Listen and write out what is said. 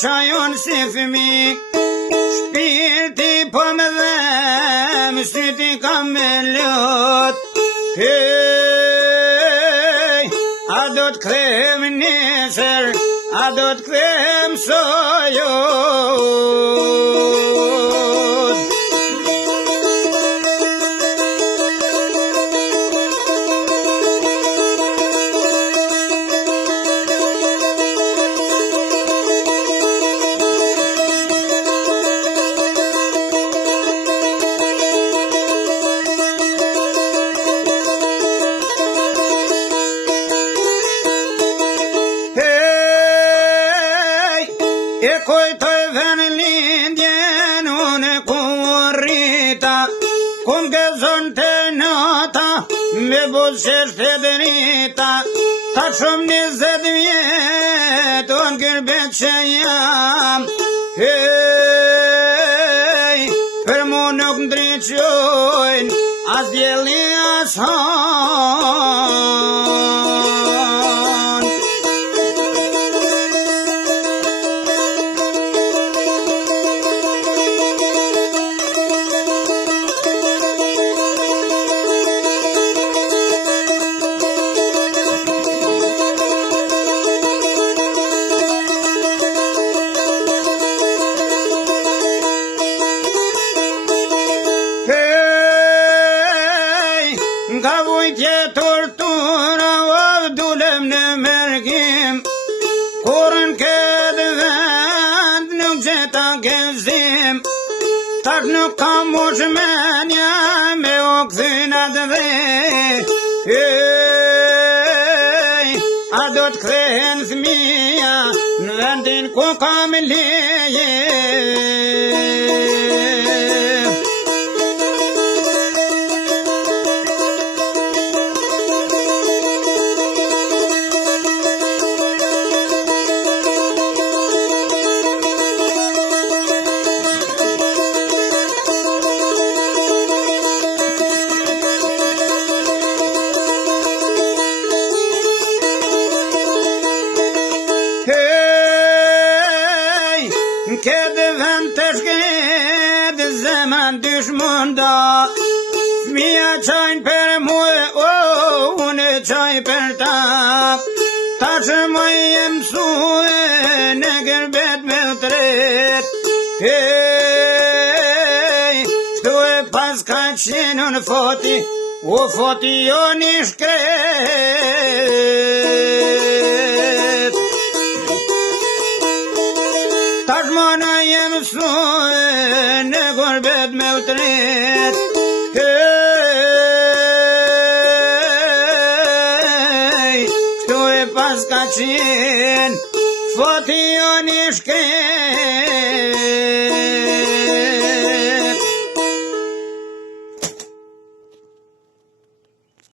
qajon si fëmi, shpirti po me dhem, syti kam me lot. Hey, a do t'kthem nesër, a do t'kthem sojot. E kujtoj ven lindjen, unë ku rrita, kum gëzon të nata, me buzësh të drita, ta shumë 20 vjet, unë kërbet që jam. Hey, për mu nuk ndryqojnë, as djeli as han. Nga vujtje tortura o dulem në mergim, kurën këtë vend nuk gjeta gëzim, tak nuk kam mushmenja me o këthynat dhe. A do t'kthehen fëmija në vendin ku kam leje. Këtë vend të shkret, zeman dyshmunda, fëmija qajnë për muë, unë qaj për ta, ta që më jem suë, në kërbet me tret. Hey, shtu e pas ka qenë në foti, o foti jo një shkret. Tashmana jem suë, në kërbet me tret. Hey, shtu e pas ka qenë, foti jo një shkret.